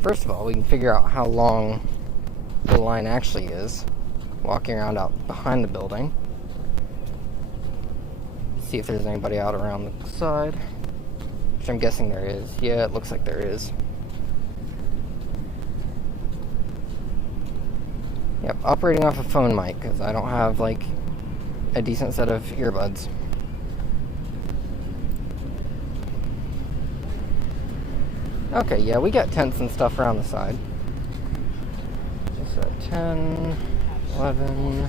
First of all, we can figure out how long the line actually is, walking around out behind the building. See if there's anybody out around the side, which I'm guessing there is. Yeah, it looks like there is. Yep, operating off a phone mic, because I don't have, like, a decent set of earbuds. Okay, yeah, we got tents and stuff around the side. So 10, 11,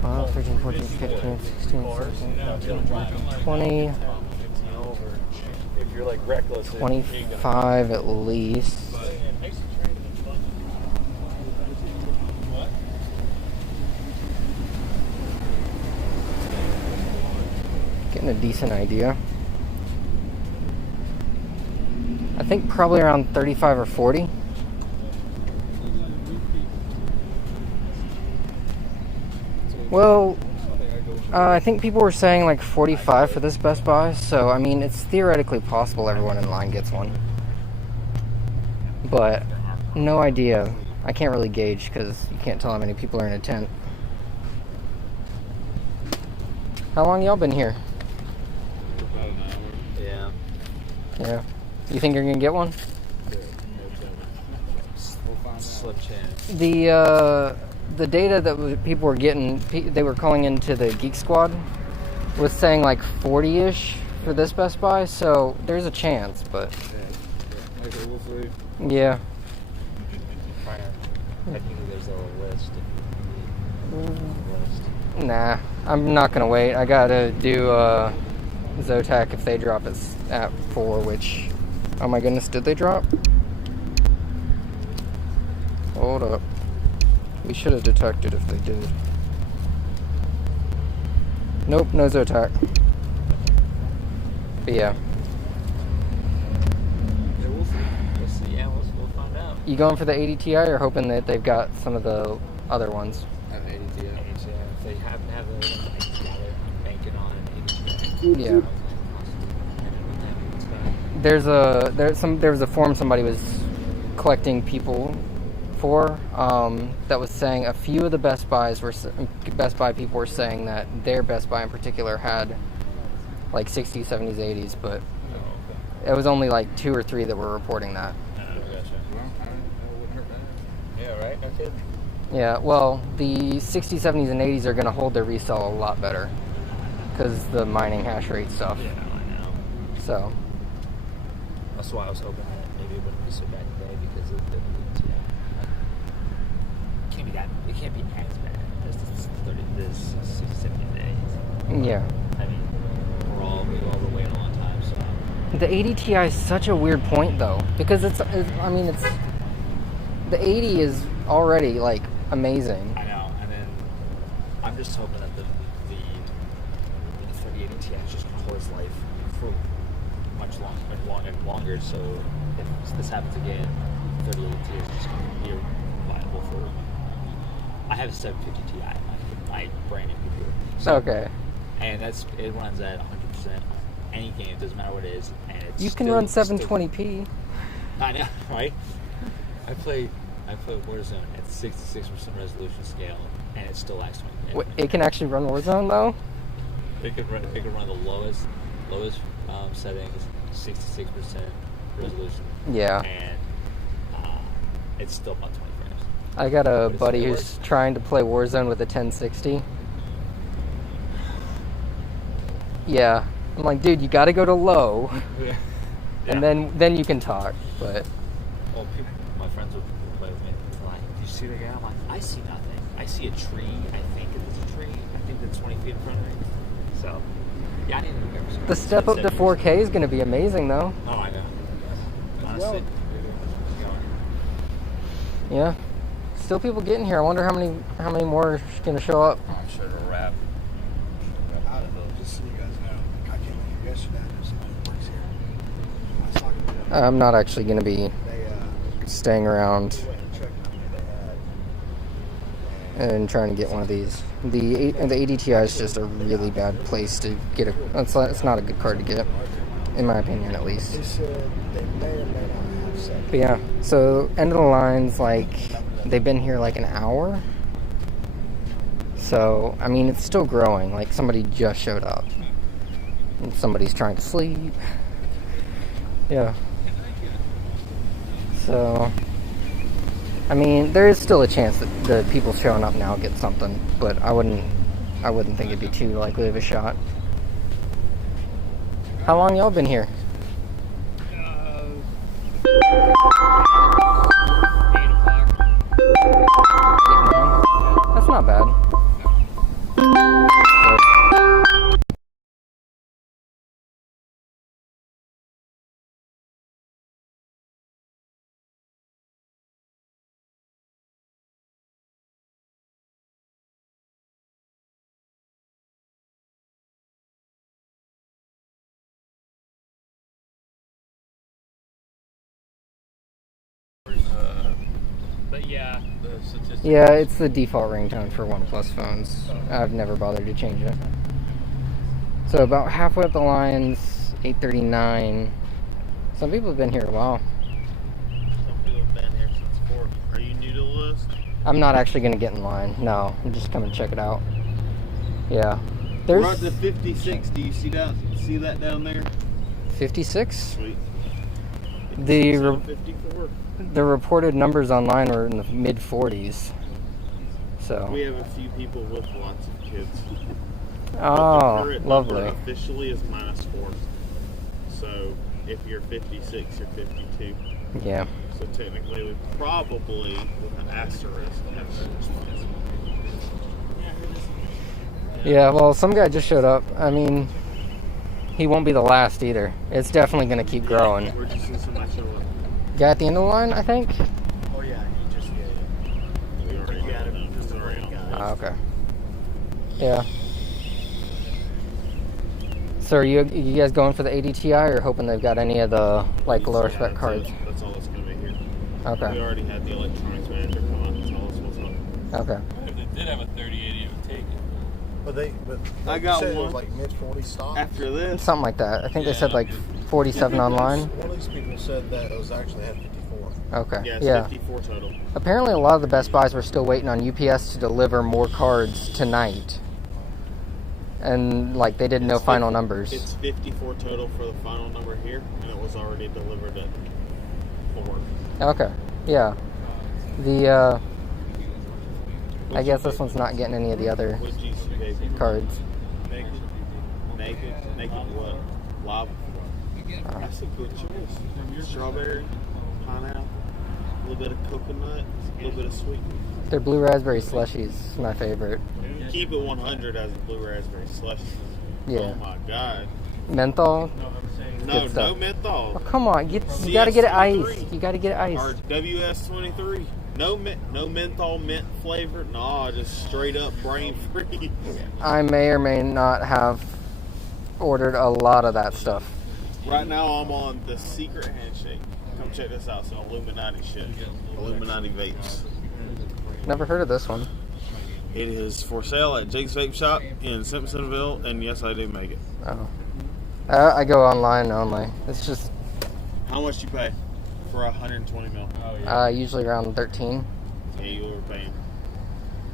12, 13, 14, 15, 16, 17, 18, 20, If you're like reckless, 25 at least. Getting a decent idea. I think probably around 35 or 40. Well, I think people were saying like 45 for this Best Buy, so I mean, it's theoretically possible everyone in line gets one. But, no idea. I can't really gauge because you can't tell how many people are in a tent. How long y'all been here? About an hour. Yeah. Yeah. You think you're gonna get one? Slim chance. The data that people were getting, they were calling into the Geek Squad, was saying like 40-ish for this Best Buy, so there's a chance, but... Okay, we'll see. Yeah. I think there's a list. Nah, I'm not gonna wait. I gotta do Zotac if they drop it at 4, which... Oh my goodness, did they drop? Hold up. We should have detected if they did. Nope, no Zotac. But yeah. We'll see. We'll see. Yeah, we'll find out. You going for the 80 Ti or hoping that they've got some of the other ones? I have 80 Ti. If they happen to have the 80 Ti, I'm banking on 80 Ti. Yeah. There was a forum somebody was collecting people for that was saying a few of the Best Buy people were saying that their Best Buy in particular had like 60s, 70s, 80s, but it was only like 2 or 3 that were reporting that. Gotcha. Well, I wouldn't hurt that. Yeah, right? No kidding. Yeah, well, the 60s, 70s, and 80s are going to hold their resale a lot better because the mining hash rate stuff. Yeah, I know. So. That's why I was hoping that maybe it wouldn't be so bad today because of the TI. It can't be as bad as this 60, 70 days. Yeah. I mean, we've all been waiting a long time, so. The 80 Ti is such a weird point though, because it's the 80 is already like amazing. I know, and then I'm just hoping that the 3080 Ti is just gonna hold its life for much longer. So if this happens again, 3080 Ti is just going to be viable for. I have a 750 Ti, my brand new computer. So, Okay. And it runs at 100% any game. It doesn't matter what it is, and it's You can run 720p. I know, right? I play Warzone at 66% resolution scale, and it still acts 20. Wait, it can actually run Warzone though? It could run the lowest settings, 66% resolution. Yeah. And it's still about 20 frames. I got a buddy who's trying to play Warzone with a 1060. Yeah. I'm like, dude, you gotta go to low. Yeah. And then you can talk, but... Well, my friends would play with me. They're like, do you see the guy? I'm like, I see nothing. I see a tree. I think it's a tree. I think that's 20 feet in front of me. So, yeah, I need to remember. The step up to 4K is gonna be amazing though. Oh, I know. Honestly. Yeah. Still people getting here. I wonder how many more are gonna show up. I'm sure it'll wrap. I don't know, just so you guys know. I came in here yesterday, there's somebody who works here. I was talking to them. I'm not actually gonna be They staying around. went and checked on me. and trying to get one of these. The ADTI is just a really bad place to get it's not a good card to get, in my opinion at least. They said they may or may not have second. But yeah, so end of the line's like, they've been here like an hour. So, I mean, it's still growing. Like, somebody just showed up. And somebody's trying to sleep. Yeah. So, I mean, there is still a chance that the people showing up now get something, but I wouldn't think it'd be too likely of a shot. How long y'all been here? 8 o'clock. 8, 9? That's not bad. But yeah, the statistics. Yeah, it's the default ringtone for OnePlus phones. I've never bothered to change it. So about halfway up the lines, 8:39. Some people have been here a while. Some people have been here since 4. Are you new to the list? I'm not actually going to get in line. No, I'm just coming to check it out. Yeah. There's We're up to 56. Do you see that? See that down there? 56? Sweet. The 54. the reported numbers online are in the mid 40s. So. We have a few people with lots of kids. Oh, The current lovely. number officially is -4. So if you're 56, you're 52. Yeah. So technically, we probably, with an asterisk, have some response. Yeah, well, some guy just showed up. I mean, he won't be the last either. It's definitely going to keep growing. We're just in some actual. Guy at the end of the line, I think? Oh yeah, he just We already got it. It's already on. Oh, okay. Yeah. So are you guys going for the ADTI or hoping they've got any of the like lower spec cards? That's all that's going to be here. We Okay. already had the electronics manager come out and tell us what's up. Okay. If they did have a 3080, it would take it. but I you got said it was one. like mid 40 stock. After this, Something like that. I think they Yeah. said like 47 online. One of these people said that it was actually had 54. Okay. yeah, it's Yeah. 54 total. Apparently a lot of the Best Buys were still waiting on UPS to deliver more cards tonight. And like they didn't know It's final 50 numbers. It's 54 total for the final number here, and it was already delivered at 4. Okay. Yeah. The I guess this one's not getting any of the other What GC paper? cards. Naked what? Lava. That's a good choice. Strawberry, pineapple, a little bit of coconut, a little bit of sweet. Their blue raspberry slushies, my favorite. Keep it 100 as a blue raspberry slush. Yeah. Oh my god. Menthol. No, Good no stuff. menthol. Oh, come on, you gotta get it CS23. iced. You gotta get it Or iced. WS23. No menthol, mint flavor. Nah, just straight up brain free. I may or may not have ordered a lot of that stuff. Right now I'm on the secret handshake. Come check this out. Some Illuminati shit. Illuminati vapes. Never heard of this one. It is for sale at Jake's Vape Shop in Simpsonville, and yes, I do make it. Oh. I go online only. It's just How much you pay for 120 mil? Oh, yeah. usually around 13. Yeah, you were paying.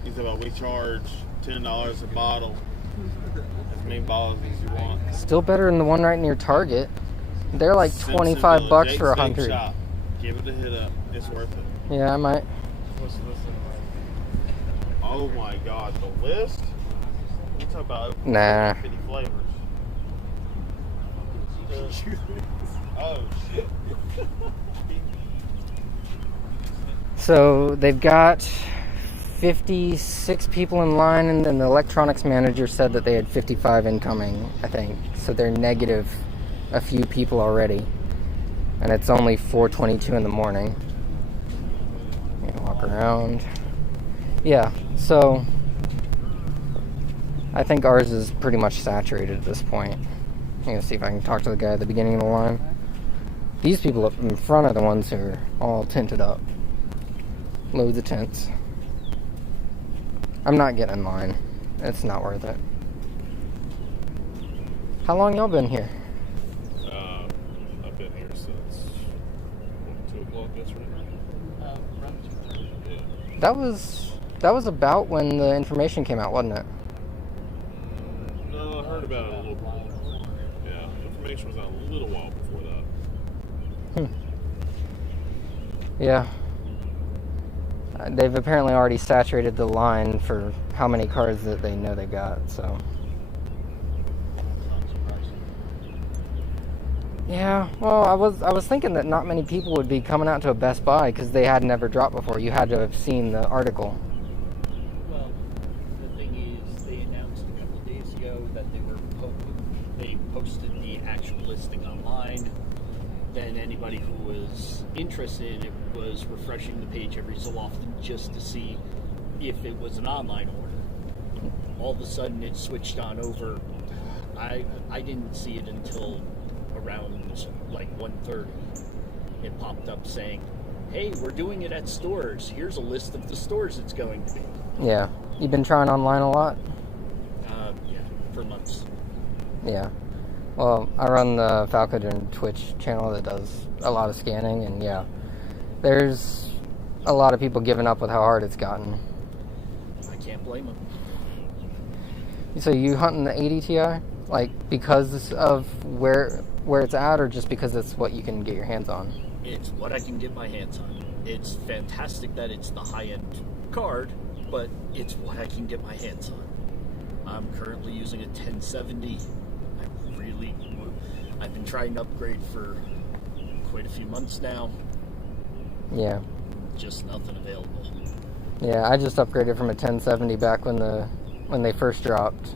You thought about we charge $10 a bottle. As many bottles as you want. Still better than the one right near Target. They're like Simpsonville, 25 bucks Jake's for Vape 100. Shop. Give it a hit up. It's worth it. Yeah, I might. What's the list Oh my god, the list? You talk about Nah. 50 flavors. Oh shit. So they've got 56 people in line, and then the electronics manager said that they had 55 incoming, I think. So they're negative a few people already. And it's only 4:22 in the morning. Walk around. Yeah, so I think ours is pretty much saturated at this point. I'm gonna see if I can talk to the guy at the beginning of the line. These people up in front are the ones who are all tinted up. Loads of tents. I'm not getting in mine. It's not worth it. How long y'all been here? I've been here since 2 o'clock yesterday. Yeah. That was about when the information came out, wasn't it? No, I heard about it a little bit. Yeah, information was out a little while before that. Yeah. They've apparently already saturated the line for how many cars that they know they got, so. Yeah, well, I was thinking that not many people would be coming out to a Best Buy because they had never dropped before. You had to have seen the article. Well, the thing is, they announced a couple of days ago that they posted the actual listing online. Then anybody who was interested was refreshing the page every so often just to see if it was an online order. All of a sudden, it switched on over. I didn't see it until around like 1:30. It popped up saying, "Hey, we're doing it at stores. Here's a list of the stores it's going to be." Yeah. You've been trying online a lot? Yeah, for months. Yeah. Well, I run the Falcon Twitch channel that does a lot of scanning, and yeah, there's a lot of people giving up with how hard it's gotten. I can't blame them. So you hunting the 80 Ti, like because of where it's at, or just because it's what you can get your hands on? It's what I can get my hands on. It's fantastic that it's the high-end card, but it's what I can get my hands on. I'm currently using a 1070. I've been trying to upgrade for quite a few months now. Yeah. Just nothing available. Yeah, I just upgraded from a 1070 back when they first dropped.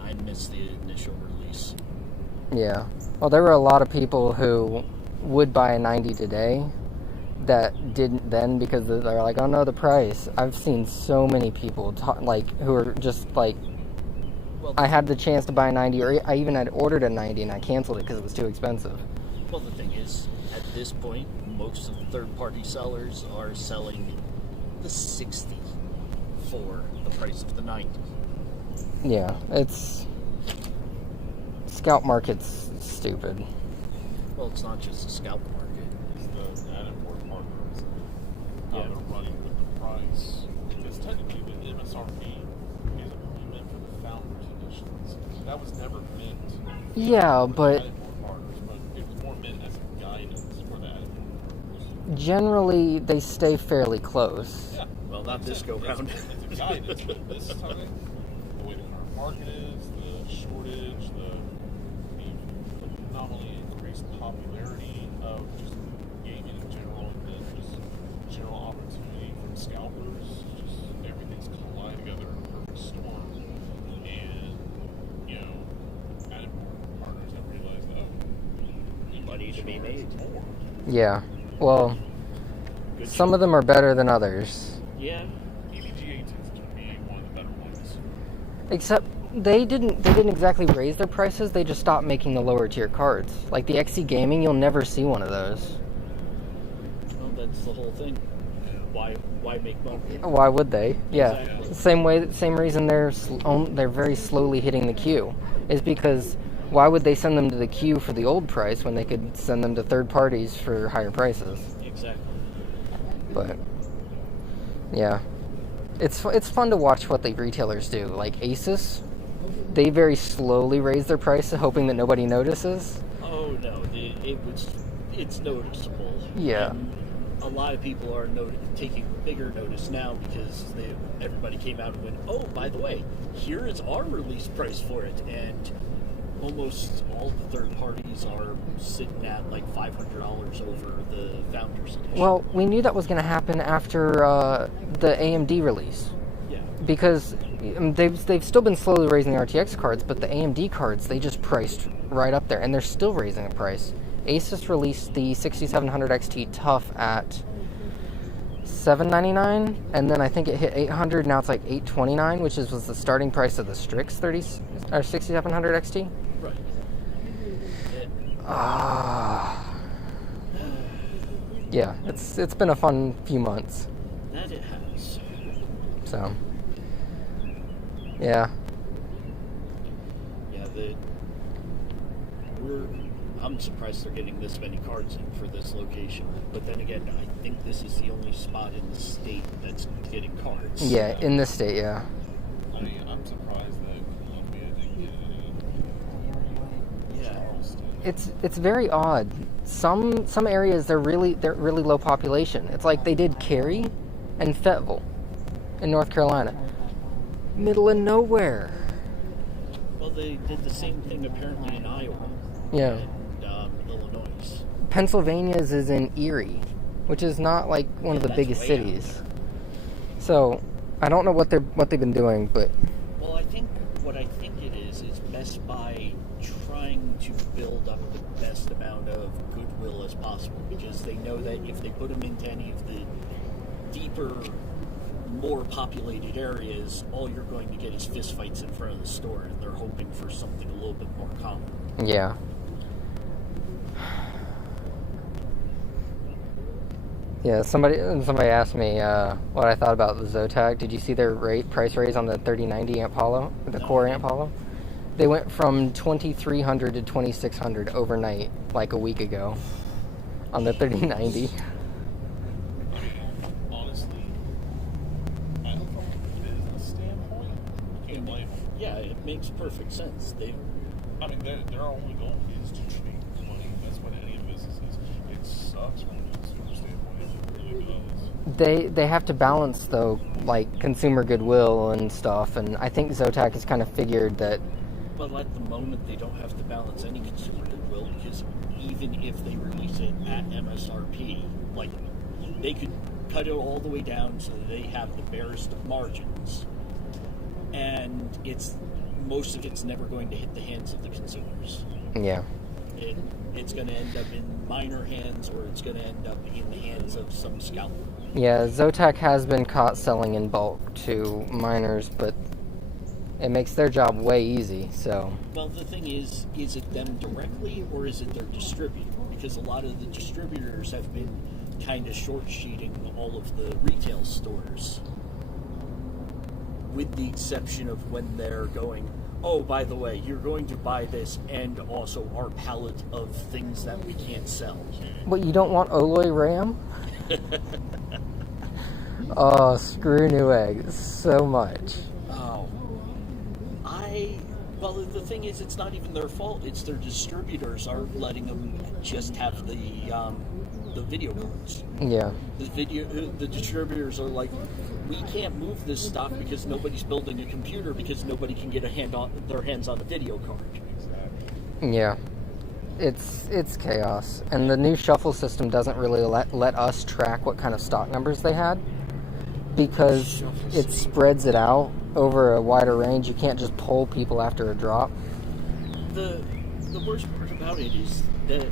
I missed the initial release. Yeah. Well, there were a lot of people who would buy a 90 today that didn't then because they're like, oh no, the price. I've seen so many people who are just like, Well, I had the chance to buy a 90, or I even had ordered a 90 and I canceled it because it was too expensive. well, the thing is, at this point, most of the third-party sellers are selling the 60 for the price of the 90. Yeah, scalp market's stupid. Well, it's not just a scalp market. It's that important part of it. How they're running with the price. Because technically the MSRP is meant for the Founders Editions. That was never meant Yeah, for but the import partners, but it was more meant as a guidance for the import generally they stay fairly close. Yeah. Well, not this go round. It's a guidance, but this time, the way the current market is, the shortage, the phenomenally increased popularity of just gaming in general, and then just general opportunity from scalpers, just everything's colliding together in a perfect storm. And, ad partners have realized, Money to be made. more. Yeah. Well, Good some of them are better than others. Yeah. EVGA tends to be one of the better ones. Except they didn't exactly raise their prices, they just stopped making the lower tier cards. Like the XC Gaming, you'll never see one of those. Well, that's the whole thing. Why make money? Why would they? Yeah. Exactly. Same reason they're very slowly hitting the queue is because why would they send them to the queue for the old price when they could send them to third parties for higher prices? Exactly. But yeah, it's fun to watch what the retailers do. Like Asus, they very slowly raise their price, hoping that nobody notices. Oh no, it's noticeable. Yeah. And a lot of people are taking bigger notice now because everybody came out and went, oh, by the way, here is our release price for it, and almost all the third parties are sitting at like $500 over the Founders Edition. Well, we knew that was going to happen after the AMD release. Yeah. Because they've still been slowly raising the RTX cards, but the AMD cards, they just priced right up there, and they're still raising the price. Asus released the 6700 XT Tough at $799, and then I think it hit $800. Now it's like $829, which was the starting price of the Strix 6700 XT. Right. Yeah, it's been a fun few months. That it has. So, Yeah. Yeah, I'm surprised they're getting this many cards in for this location. But then again, I think this is the only spot in the state that's getting cards. Yeah, in the state, yeah. I mean, I'm surprised that Columbia didn't get any. Yeah. Charleston. It's very odd. Some areas they're really low population. It's like they did Cary and Fayetteville in North Carolina. Middle of nowhere. Well, they did the same thing apparently in Iowa. Yeah. And Illinois. Pennsylvania's is in Erie, which is not like one of the That's biggest way cities. So I don't know what they've been doing, but Well, what I think it is Best Buy trying to build up the best amount of goodwill as possible, because they know that if they put them into any of the deeper, more populated areas, all you're going to get is fistfights in front of the store, and they're hoping for something a little bit more common. yeah. Yeah, somebody asked me what I thought about the Zotac. Did you see their price raise on the 3090 Amp Hollow, the core Amp Hollow? They went from $2,300 to $2,600 overnight, like a week ago, on the 3090. Honestly, I don't from a business standpoint, you can't blame them. Yeah, it makes perfect sense. I mean, their only goal is to make money. That's what any business is. It sucks from a consumer standpoint. It really does. They have to balance, though, like consumer goodwill and stuff, and I think Zotac has kind of figured that. Well, at the moment, they don't have to balance any consumer goodwill, because even if they release it at MSRP, like, they could cut it all the way down so that they have the barest of margins, and most of it's never going to hit the hands of the consumers. Yeah. It's going to end up in minor hands, or it's going to end up in the hands of some scalper. Yeah, Zotac has been caught selling in bulk to miners, but it makes their job way easy, so. Well, the thing is it them directly, or is it their distributor? Because a lot of the distributors have been kind of short-sheeting all of the retail stores, with the exception of when they're going, oh, by the way, you're going to buy this and also our palette of things that we can't sell. What, you don't want Oloy RAM? Oh, screw Newegg so much. Oh. Well, the thing is, it's not even their fault. It's their distributors are letting them just have the video cards. Yeah. The distributors are like, we can't move this stock because nobody's building a computer, because nobody can get their hands on a video card. Yeah. It's chaos. And the new shuffle system doesn't really let us track what kind of stock numbers they had, because it spreads it out over a wider range. You can't just pull people after a drop. The worst part about it is that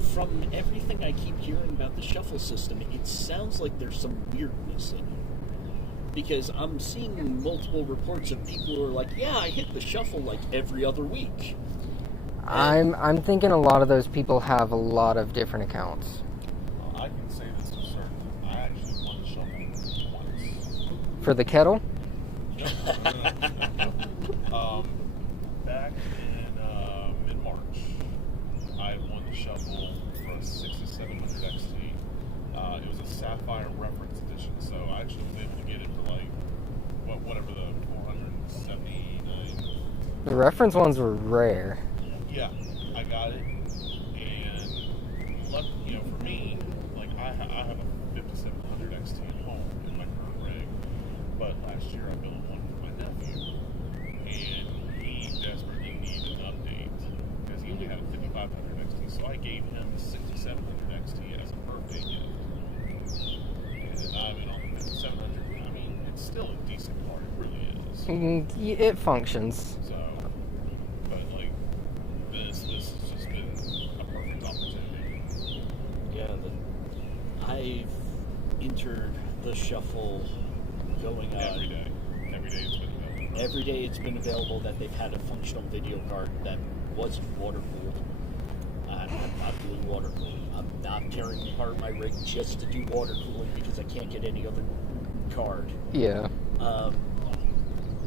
from everything I keep hearing about the shuffle system, it sounds like there's some weirdness in it. Because I'm seeing multiple reports of people who are like, yeah, I hit the shuffle like every other week. I'm thinking a lot of those people have a lot of different accounts. I can say this for certain. I actually won the shuffle once. For the kettle? Back in mid-March, I won the shuffle for a 6700 XT. It was a Sapphire Reference Edition, so I actually was able to get it for like whatever the 479. The reference ones were rare. Yeah, I got it, and for me, like I have a 5700 XT at home in my current rig, but last year I built one for my nephew, and he desperately needed an update because he only had a 5500 XT, so I gave him the 6700 XT as a birthday gift. And I mean, on the 5700, I mean, it's still a decent card, it really is. It functions. So, but like this has just been a perfect opportunity. Yeah, I've entered the shuffle going on. Every day it's been available. Every day it's been available that they've had a functional video card that wasn't water cooled. I'm not doing water cooling. I'm not tearing apart my rig just to do water cooling because I can't get any other card. Yeah.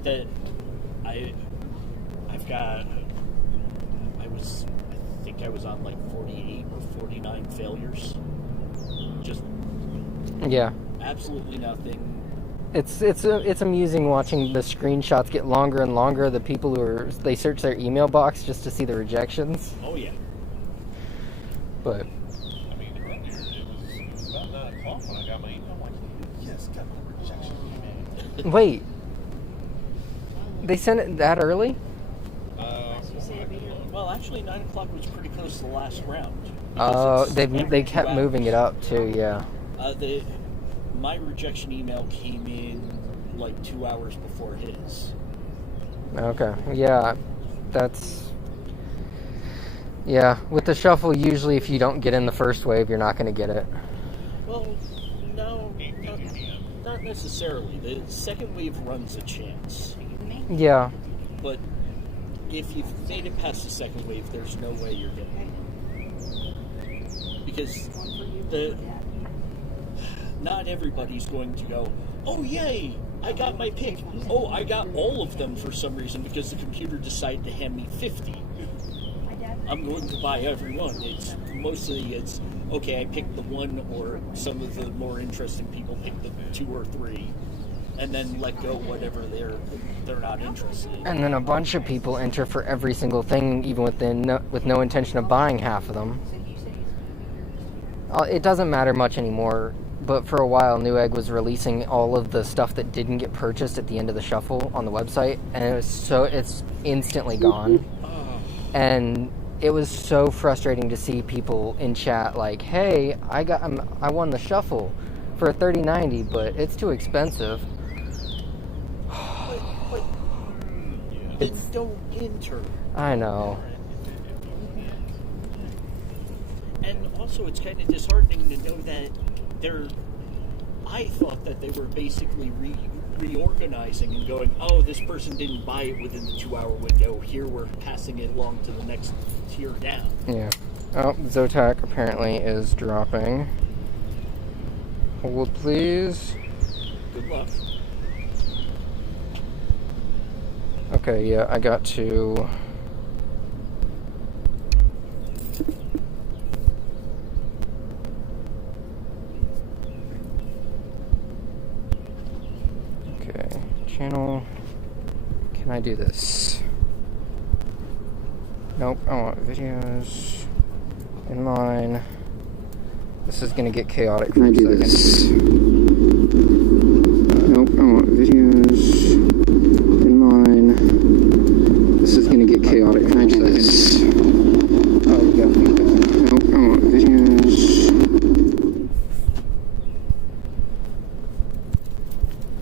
that I think I was on like 48 or 49 failures. Just Yeah. absolutely nothing. It's amusing watching the screenshots get longer and longer. The people they search their email box just to see the rejections. Oh yeah. But I mean, earlier it was about 9 o'clock when I got my email. I'm like, yes, got the rejection email. wait, they sent it that early? Well, actually, 9 o'clock was pretty close to the last round. Oh, Because it's they kept 2 moving it hours. up too. Yeah. My rejection email came in like 2 hours before his. Okay. Yeah, yeah. With the shuffle, usually if you don't get in the first wave, you're not going to get it. Well, no, not necessarily. The second wave runs a chance. Yeah. But if you've made it past the second wave, there's no way you're getting it. Because not everybody's going to go, oh yay, I got my pick. Oh, I got all of them for some reason because the computer decided to hand me 50. I'm going to buy every one. It's mostly okay, I picked the one, or some of the more interesting people pick the 2 or 3, and then let go whatever they're not interested in. And then a bunch of people enter for every single thing, even with no intention of buying half of them. It doesn't matter much anymore, but for a while, Newegg was releasing all of the stuff that didn't get purchased at the end of the shuffle on the website, and it's instantly gone. And it was so frustrating to see people in chat like, "Hey, I won the shuffle for $30.90, but it's too expensive." Then don't enter. I know. And also, it's kind of disheartening to know that I thought that they were basically reorganizing and going, oh, this person didn't buy it within the 2-hour window. Here we're passing it along to the next tier down. Yeah. Oh, Zotac apparently is dropping. Hold, please. Good luck. Okay, yeah, I got to... Okay, channel... Can I do this? Nope, I want videos... inline... This is gonna get chaotic for a second. Nope, I want videos... inline... This is gonna get chaotic for a second. Oh, you got feedback. Nope, I want videos...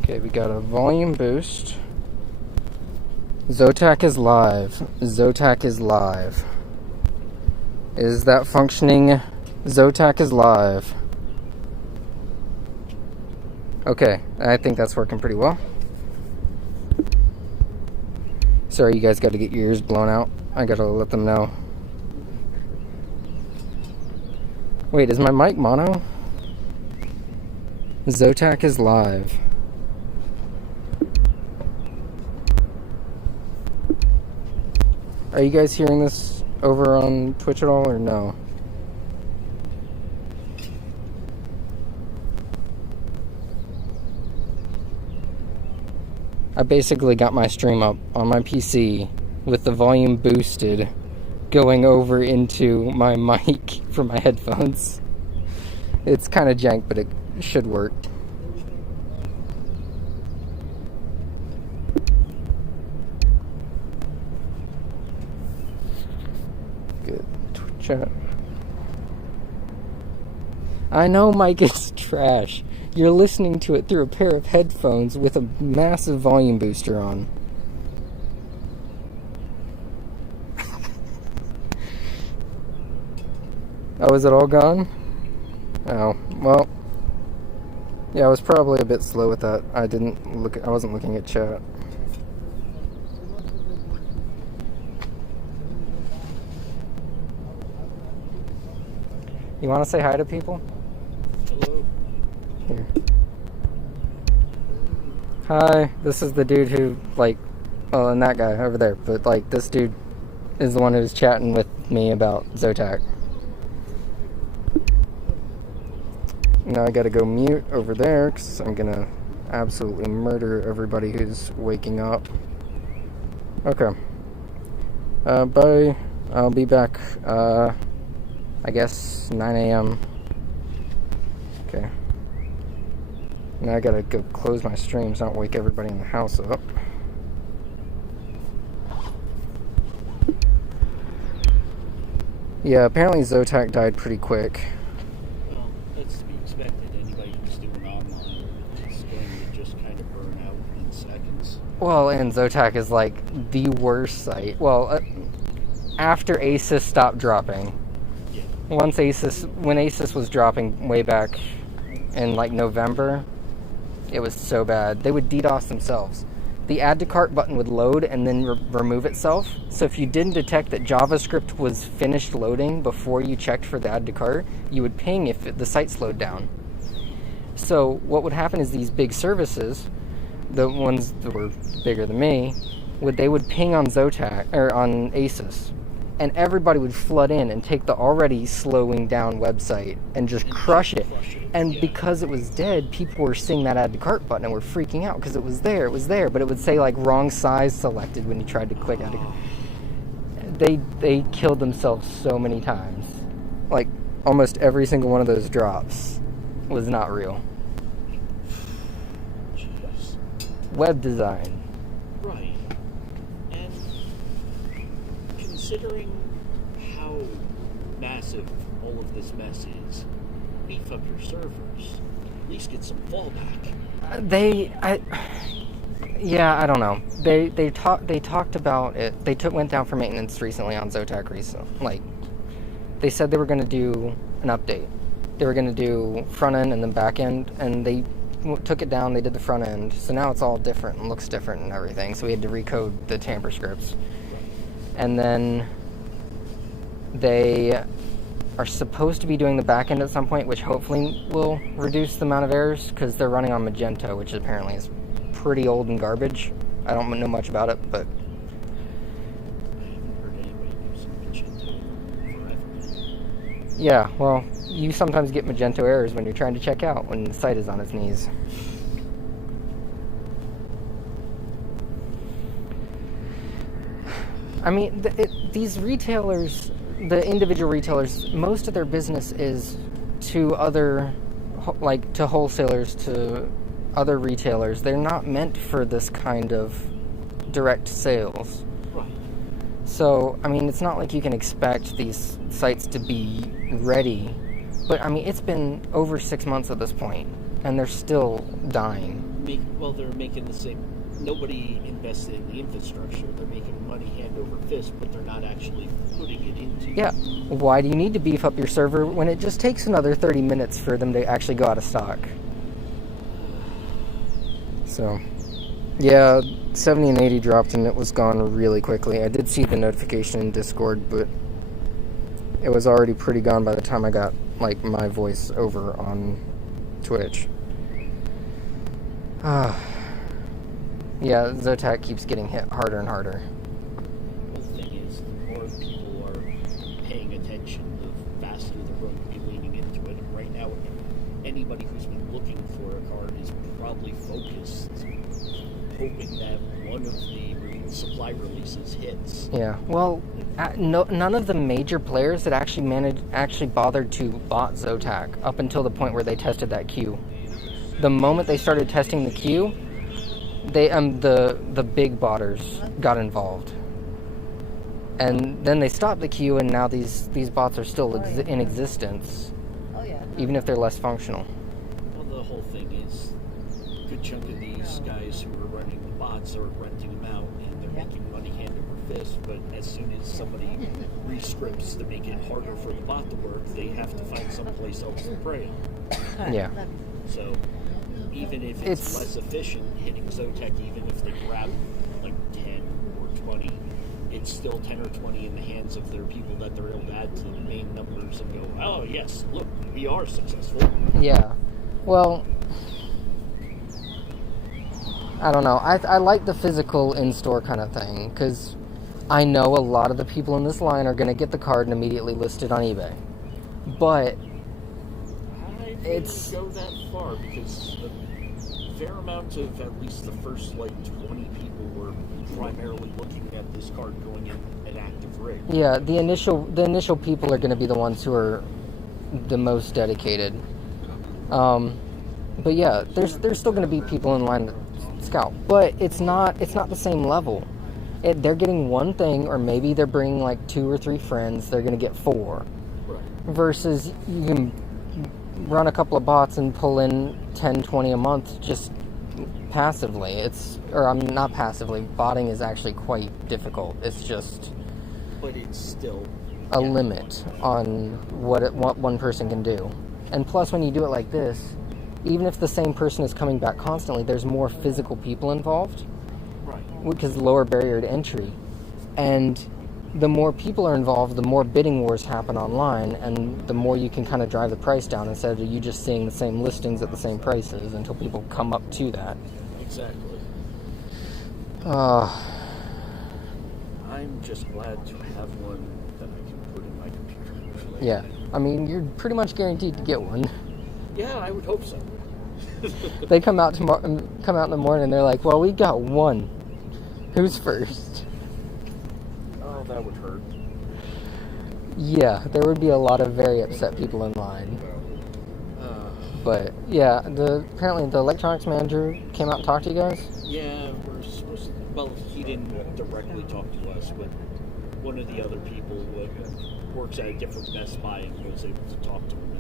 Okay, we got a volume boost. Zotac is live. Zotac is live. Is that functioning? Zotac is live. Okay, I think that's working pretty well. Sorry, you guys got to get your ears blown out. I gotta let them know. Wait, is my mic mono? Zotac is live. Are you guys hearing this over on Twitch at all, or no? I basically got my stream up on my PC with the volume boosted going over into my mic from my headphones. It's kind of jank, but it should work. Good. Chat. I know mic is trash. You're listening to it through a pair of headphones with a massive volume booster on. Oh, is it all gone? Oh, well. Yeah, I was probably a bit slow with that. I wasn't looking at chat. You want to say hi to people? Hello. Here. Hi, this is the dude who, like, well, and that guy over there, but, like, this dude is the one who's chatting with me about Zotac. Now I gotta go mute over there, because I'm gonna absolutely murder everybody who's waking up. Okay. Bye. I'll be back, I guess 9 a.m. Okay. Now I gotta go close my streams, not wake everybody in the house up. Yeah, apparently Zotac died pretty quick. Well, that's to be expected. Anybody who's doing online is going to just kind of burn out in seconds. Well, and Zotac is like the worst site. Well, after ASUS stopped dropping. Yeah. When ASUS was dropping way back in like November, it was so bad. They would DDoS themselves. The add to cart button would load and then remove itself. So if you didn't detect that JavaScript was finished loading before you checked for the add to cart, you would ping if the site slowed down. So what would happen is these big services, the ones that were bigger than me, they would ping on Zotac or on ASUS, and everybody would flood in and take the already slowing down website and just crush it. And because it was dead, people were seeing that add to cart button and were freaking out because it was there, but it would say like wrong size selected when you tried to click add to cart. They killed themselves so many times. Like almost every single one of those drops was not real. Jeez. Web design. Right. And considering how massive all of this mess is, beef up your servers. At least get some fallback. I don't know. They talked about it. Went down for maintenance recently on Zotac recently. Like, they said they were going to do an update. They were going to do front end and then back end, and they took it down. They did the front end, so now it's all different and looks different and everything. So we had to recode the tamper scripts, and then they are supposed to be doing the back end at some point, which hopefully will reduce the amount of errors because they're running on Magento, which apparently is pretty old and garbage. I don't know much about it, but I haven't heard anybody using Magento forever. yeah, well, you sometimes get Magento errors when you're trying to check out when the site is on its knees. I mean, these retailers, the individual retailers, most of their business is to other, like to wholesalers, to other retailers. They're not meant for this kind of direct sales. Right. So, I mean, it's not like you can expect these sites to be ready. But, I mean, it's been over 6 months at this point, and they're still dying. They're making the same. Nobody invested in the infrastructure. They're making money hand over fist, but they're not actually putting it into. Yeah. Why do you need to beef up your server when it just takes another 30 minutes for them to actually go out of stock? So, yeah, 70 and 80 dropped and it was gone really quickly. I did see the notification in Discord, but it was already pretty gone by the time I got, like, my voice over on Twitch. Yeah, Zotac keeps getting hit harder and harder. The thing is, the more people are paying attention, the faster they're going to be leaning into it. And right now, anybody who's been looking for a card is probably focused, hoping that one of the supply releases hits. Yeah, well, none of the major players that actually bothered to bot Zotac up until the point where they tested that queue. The moment they started testing the queue, the big botters got involved, and then they stopped the queue, and now these bots are still in existence, even if they're less functional. Well, the whole thing is, a good chunk of these guys who are running the bots are renting them out, and they're making money hand over fist. But as soon as somebody rescripts to make it harder for the bot to work, they have to find someplace else to prey on. Yeah. So even if it's less efficient, hitting Zotac, even if they grab like 10 or 20, it's still 10 or 20 in the hands of their people that they're able to add to the main numbers and go, oh yes, look, we are successful. Yeah. Well, I don't know. I like the physical in-store kind of thing, because I know a lot of the people in this line are going to get the card and immediately list it on eBay. But I it's... wouldn't go that far, because a fair amount of at least the first, 20 people were primarily looking at this card going in an active rig. Yeah, the initial people are going to be the ones who are the most dedicated. But yeah, there's still going to be people in line to scalp, but it's not the same level. They're getting one thing, or maybe they're bringing 2 or 3 friends. They're going to get 4, Right. versus you can run a couple of bots and pull in 10, 20 a month just passively. Not passively. Botting is actually quite difficult. It's just But it's still a limit on what one person can do. And plus, when you do it like this, even if the same person is coming back constantly, there's more physical people involved, right. because lower barrier to entry. And the more people are involved, the more bidding wars happen online, and the more you can kind of drive the price down instead of you just seeing the same listings at the same prices until people come up to that. Exactly. I'm just glad to have one that I can put in my computer. Yeah, I mean, you're pretty much guaranteed to get one. Yeah, I would hope so. They come out in the morning and they're like, well, we got one. Who's first? Oh, that would hurt. Yeah, there would be a lot of very upset people in line. But yeah, apparently the electronics manager came out and talked to you guys? Yeah, we're supposed to... Well, he didn't directly talk to us, but one of the other people works at a different Best Buy and was able to talk to him.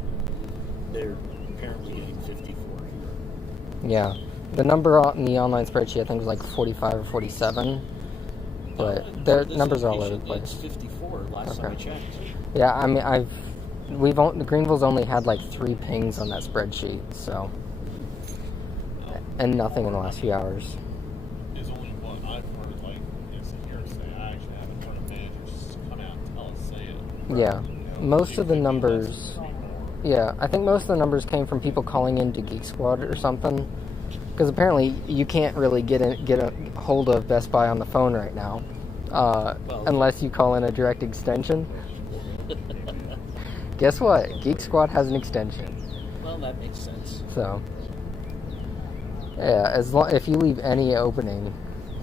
They're apparently getting 54 here. Yeah. The number on the online spreadsheet, I think, was like 45 or 47. But their numbers are all over the place. It's 54 last time I checked. Yeah, I mean, Greenville's only had 3 pings on that spreadsheet, so. And nothing in the last few hours. Is only what I've heard, it's a hearsay. I actually haven't heard of managers come out and tell us, say it. Yeah. Most of the numbers... Yeah, I think most of the numbers came from people calling into Geek Squad or something. Because apparently you can't really get a hold of Best Buy on the phone right now. Unless you call in a direct extension. Guess what? Geek Squad has an extension. Well, that makes sense. So, yeah, if you leave any opening,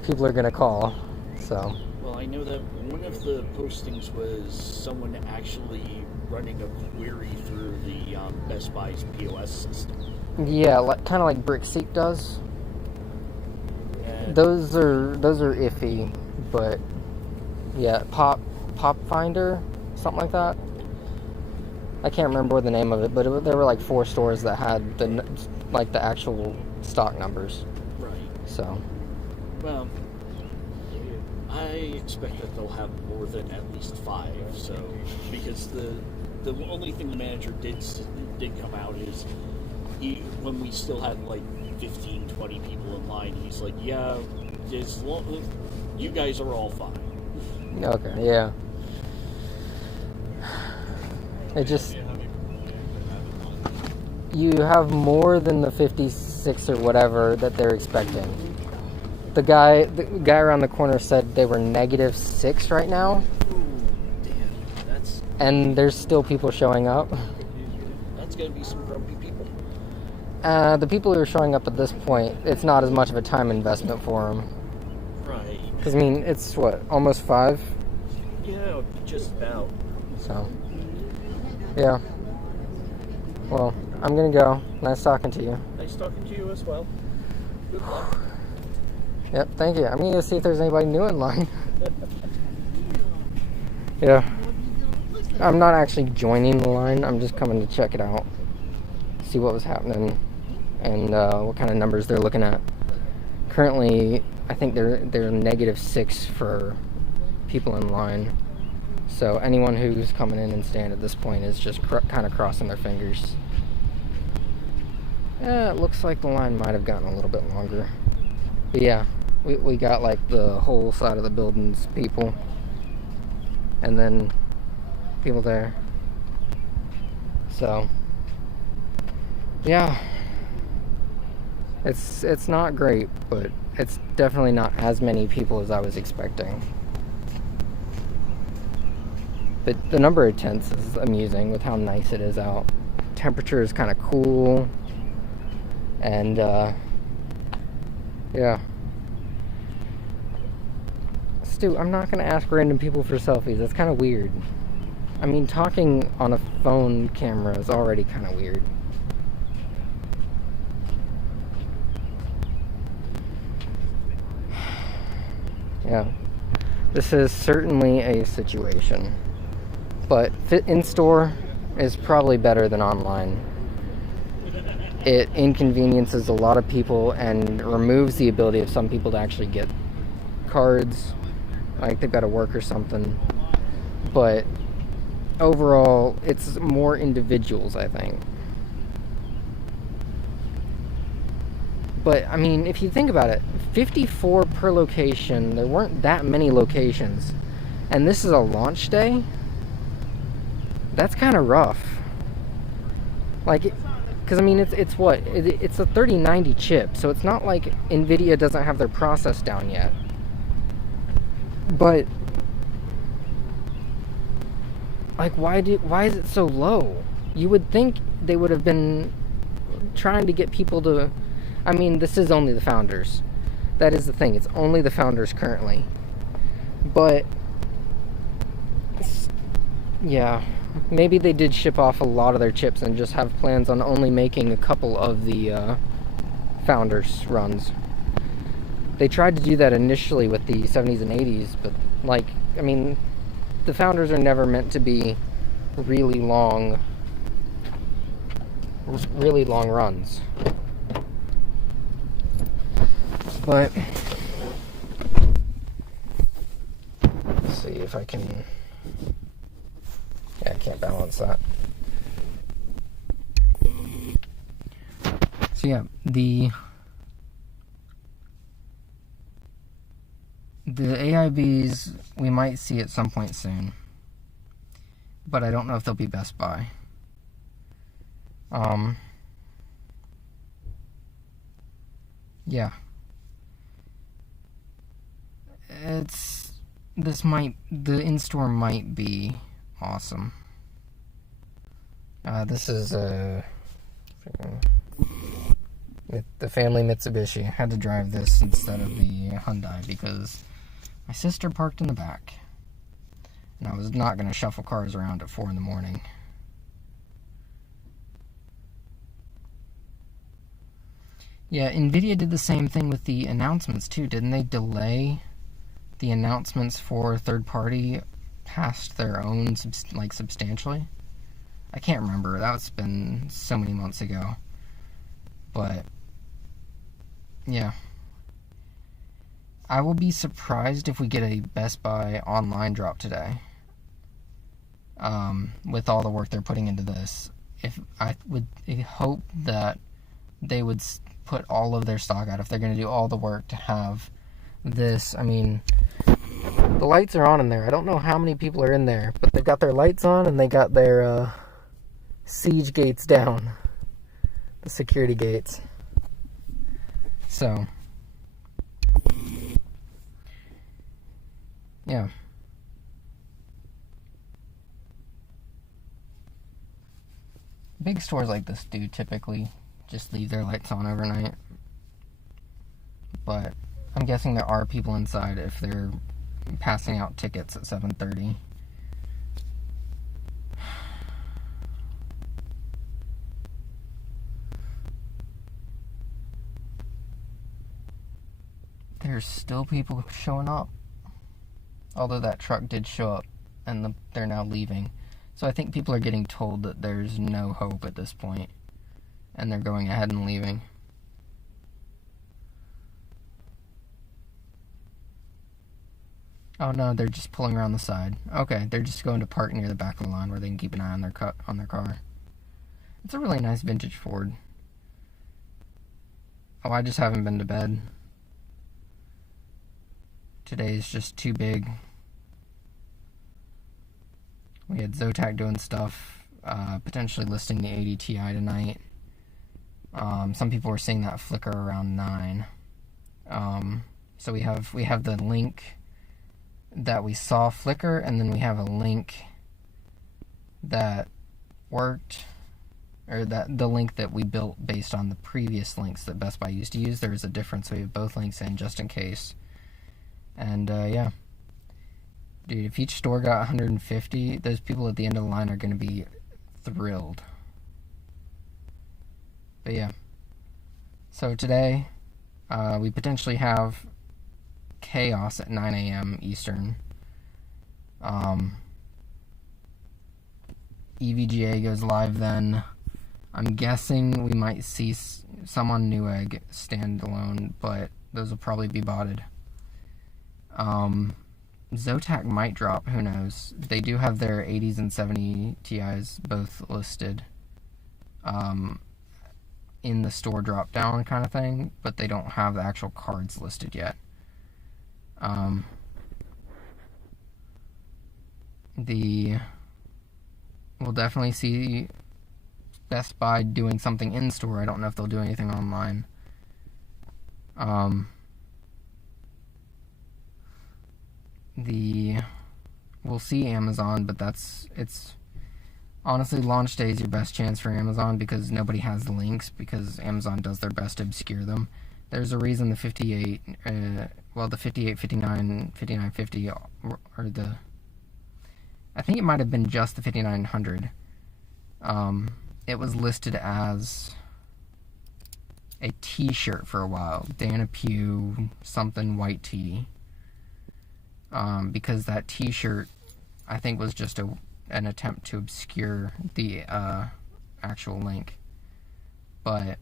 people are gonna call. So. Well, I know that one of the postings was someone actually running a query through the Best Buy's POS system. Yeah, kind of like BrickSeek does. And Those are iffy, but yeah, Pop Finder, something like that. I can't remember the name of it, but there were 4 stores that had the actual stock numbers. right. So, Well, I expect that they'll have more than at least 5. So, because the only thing the manager did come out is when we still had 15, 20 people in line, he's like, yeah, as long you guys are all fine. okay, yeah. It just, you have more than the 56 or whatever that they're expecting. The guy around the corner said they were -6 right now. Ooh, damn, And there's still people showing up. that's gonna be some grumpy people. The people who are showing up at this point, it's not as much of a time investment for them. Right. Because, I mean, it's what, almost 5? Yeah, just about. So, yeah. Well, I'm gonna go. Nice talking to you. Nice talking to you as well. Good luck. Yep, thank you. I'm gonna go see if there's anybody new in line. Yeah. I'm not actually joining the line. I'm just coming to check it out. See what was happening and what kind of numbers they're looking at. Currently, I think they're -6 for people in line. So anyone who's coming in and staying at this point is just kind of crossing their fingers. Yeah, it looks like the line might have gotten a little bit longer. But yeah, we got the whole side of the building's people. And then people there. So, yeah. It's not great, but it's definitely not as many people as I was expecting. But the number of tents is amusing with how nice it is out. Temperature is kind of cool, and yeah. Stu, I'm not gonna ask random people for selfies. That's kind of weird. I mean, talking on a phone camera is already kind of weird. Yeah, this is certainly a situation, but fit in store is probably better than online. It inconveniences a lot of people and removes the ability of some people to actually get cards, like they've got to work or something. But overall, it's more individuals, I think. But, I mean, if you think about it, 54 per location, there weren't that many locations. And this is a launch day? That's kind of rough. Like, because, I mean, it's what? It's a 3090 chip, so it's not like NVIDIA doesn't have their process down yet. But, like, why is it so low? You would think they would have been trying to get people to... I mean, this is only the founders. That is the thing. It's only the founders currently. But, yeah, maybe they did ship off a lot of their chips and just have plans on only making a couple of the founders runs. They tried to do that initially with the 70s and 80s, but, like, I mean, the founders are never meant to be really long runs. But let's see if I can. Yeah, I can't balance that. So yeah, the AIBs we might see at some point soon, but I don't know if they'll be Best Buy. Yeah. The in-store might be awesome. This is the family Mitsubishi. I had to drive this instead of the Hyundai because my sister parked in the back. And I was not going to shuffle cars around at 4 in the morning. Yeah, NVIDIA did the same thing with the announcements too. Didn't they delay the announcements for third party past their own substantially? I can't remember. That's been so many months ago. But yeah, I will be surprised if we get a Best Buy online drop today. With all the work they're putting into this, if I would hope that they would put all of their stock out if they're going to do all the work to have this. I mean, the lights are on in there. I don't know how many people are in there, but they've got their lights on and they got their siege gates down, the security gates. So yeah, big stores like this do typically just leave their lights on overnight, but I'm guessing there are people inside if they're passing out tickets at 7:30. There's still people showing up, although that truck did show up and they're now leaving, so I think people are getting told that there's no hope at this point and they're going ahead and leaving. Oh no, they're just pulling around the side. Okay, they're just going to park near the back of the line where they can keep an eye on their car. It's a really nice vintage Ford. Oh, I just haven't been to bed. Today's just too big. We had Zotac doing stuff, potentially listing the 80 Ti tonight. Some people were seeing that flicker around 9. So we have the link that we saw flicker, and then we have a link that worked, or that the link that we built based on the previous links that Best Buy used to use. There is a difference, so we have both links in just in case. And yeah, dude, if each store got 150, those people at the end of the line are going to be thrilled. But yeah, so today we potentially have chaos at 9 a.m. Eastern. EVGA goes live then. I'm guessing we might see some on Newegg standalone, but those will probably be botted. Zotac might drop, who knows. They do have their 80s and 70 Ti's both listed in the store drop down kind of thing, but they don't have the actual cards listed yet. We'll definitely see Best Buy doing something in store. I don't know if they'll do anything online. We'll see Amazon, but it's honestly, launch day is your best chance for Amazon because nobody has the links, because Amazon does their best to obscure them. There's a reason the 58, the 58, 59, 5950, or I think it might have been just the 5900. It was listed as a t-shirt for a while. Dana Pugh something white tee. Because that t-shirt, I think, was just an attempt to obscure the actual link. But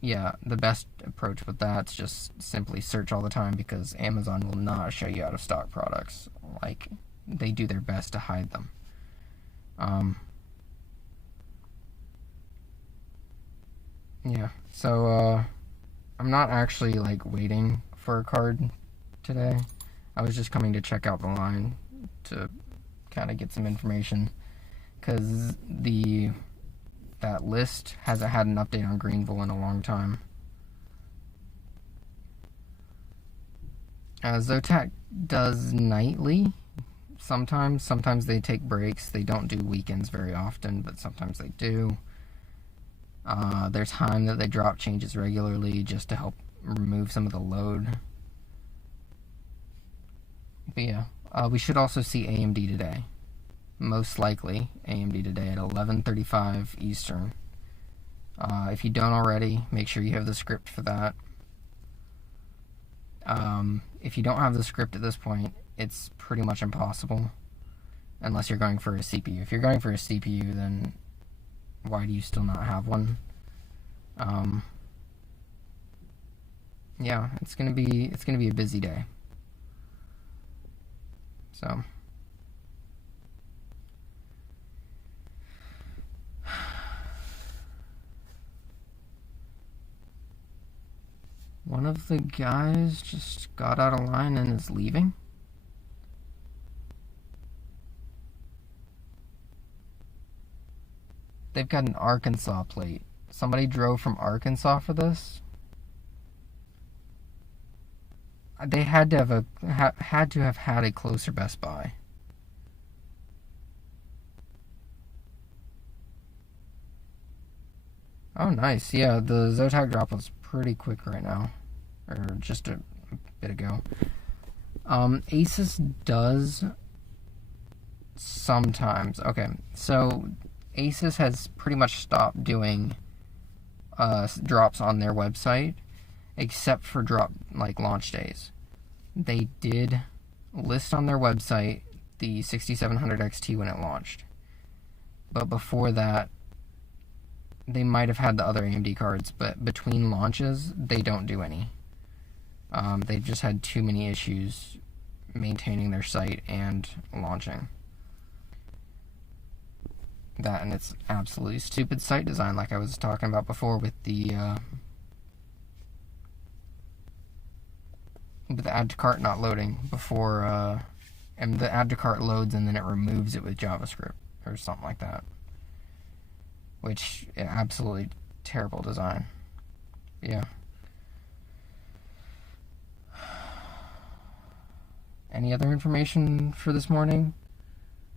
yeah, the best approach with that's just simply search all the time, because Amazon will not show you out of stock products. Like, they do their best to hide them. Yeah, so I'm not actually like waiting for a card today. I was just coming to check out the line to kind of get some information, because that list hasn't had an update on Greenville in a long time. Zotac does nightly. Sometimes they take breaks. They don't do weekends very often, but sometimes they do. There's time that they drop changes regularly just to help remove some of the load. But yeah, we should also see AMD today. Most likely AMD today at 11:35 Eastern. If you don't already, make sure you have the script for that. If you don't have the script at this point, it's pretty much impossible, unless you're going for a CPU. If you're going for a CPU, then why do you still not have one? Yeah, it's gonna be a busy day. So one of the guys just got out of line and is leaving. They've got an Arkansas plate. Somebody drove from Arkansas for this. They had to have had a closer Best Buy. Oh, nice. Yeah, the Zotac drop was pretty quick right now, or just a bit ago. Asus does sometimes. Okay, so Asus has pretty much stopped doing drops on their website, except for launch days. They did list on their website the 6700 XT when it launched, but before that, they might have had the other AMD cards, but between launches, they don't do any. They've just had too many issues maintaining their site and launching. That, and it's absolutely stupid site design, like I was talking about before with the add to cart not loading before, and the add to cart loads and then it removes it with JavaScript or something like that. Which, absolutely terrible design. Yeah. Any other information for this morning?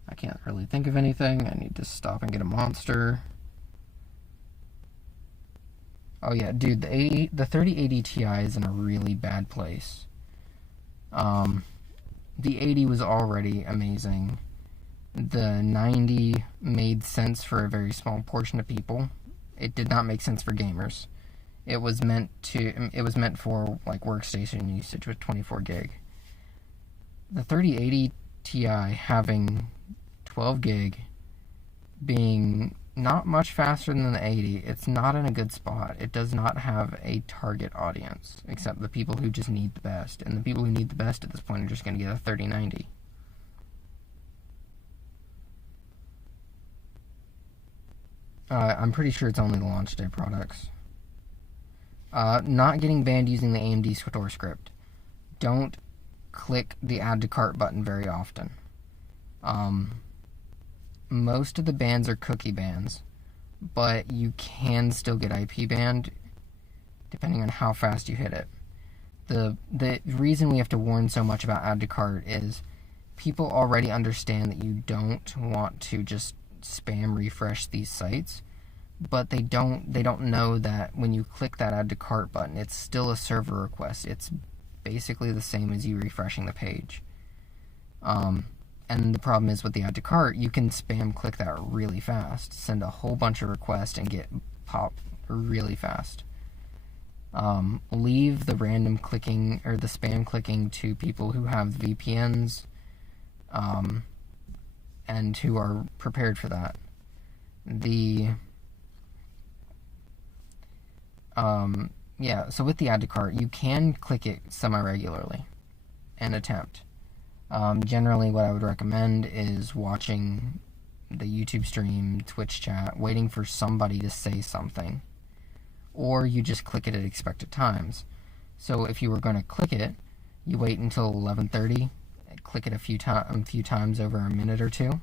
I can't really think of anything. I need to stop and get a Monster. Oh yeah, dude, the 3080 Ti is in a really bad place. The 80 was already amazing. The 90 made sense for a very small portion of people. It did not make sense for gamers. It was meant for like workstation usage with 24 gig. The 3080 Ti having 12 gig, being not much faster than the 80, it's not in a good spot. It does not have a target audience, except the people who just need the best. And the people who need the best at this point are just going to get a 3090. I'm pretty sure it's only the launch day products. Not getting banned using the AMD store script. Don't click the add to cart button very often. Most of the bans are cookie bans, but you can still get IP banned depending on how fast you hit it. The reason we have to warn so much about add to cart is people already understand that you don't want to just spam refresh these sites, but they don't know that when you click that add to cart button, it's still a server request. It's basically the same as you refreshing the page. And the problem is with the add to cart, you can spam click that really fast, send a whole bunch of requests and get pop really fast. Leave the random clicking or the spam clicking to people who have VPNs and who are prepared for that. So with the add to cart, you can click it semi-regularly and attempt. Generally, what I would recommend is watching the YouTube stream, Twitch chat, waiting for somebody to say something. Or you just click it at expected times. So if you were going to click it, you wait until 11:30, click it a few times over a minute or two.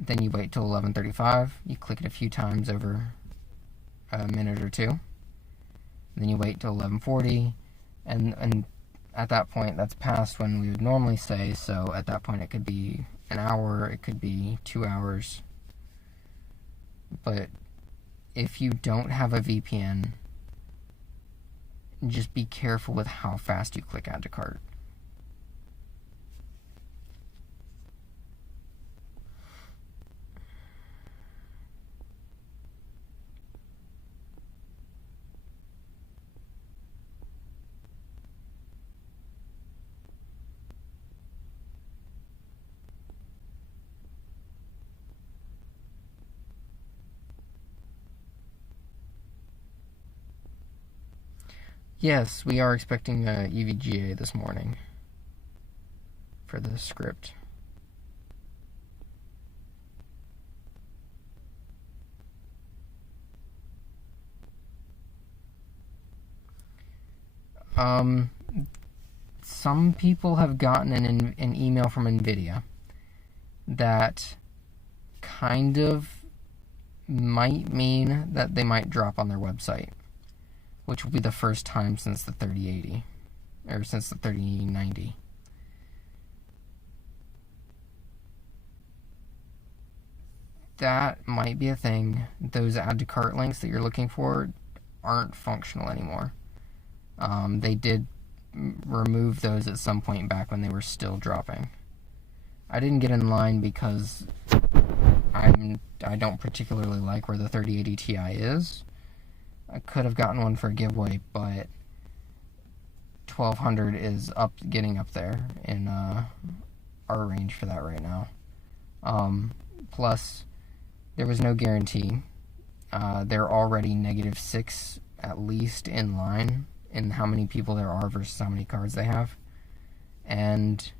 Then you wait till 11:35, you click it a few times over a minute or two. Then you wait till 11:40, and at that point, that's past when we would normally say, so at that point it could be an hour, it could be 2 hours. But if you don't have a VPN, just be careful with how fast you click add to cart. Yes, we are expecting EVGA this morning for the script. Some people have gotten an email from NVIDIA that kind of might mean that they might drop on their website, which will be the first time since the 3080, or since the 3090. That might be a thing. Those add to cart links that you're looking for aren't functional anymore. They did remove those at some point back when they were still dropping. I didn't get in line because I don't particularly like where the 3080 Ti is. I could have gotten one for a giveaway, but 1200 is getting up there in our range for that right now. Plus, there was no guarantee. They're already -6 at least in line in how many people there are versus how many cards they have. And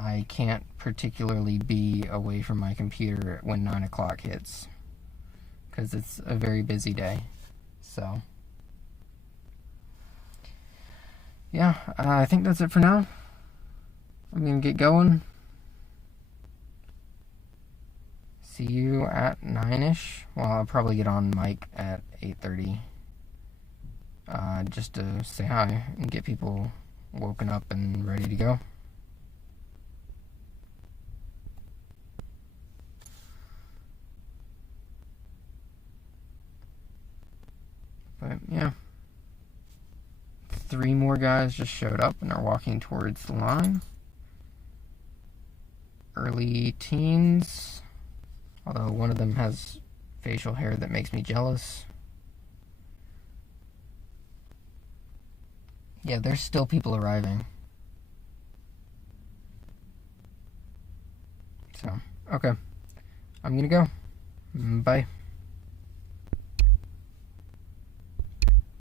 I can't particularly be away from my computer when 9 o'clock hits, because it's a very busy day. So, yeah, I think that's it for now. I'm going to get going. see you at 9-ish. Well, I'll probably get on mic at 8:30. Just to say hi and get people woken up and ready to go. But yeah, 3 more guys just showed up and are walking towards the line. Early teens, although one of them has facial hair that makes me jealous. Yeah, there's still people arriving. So, okay. I'm gonna go. Bye.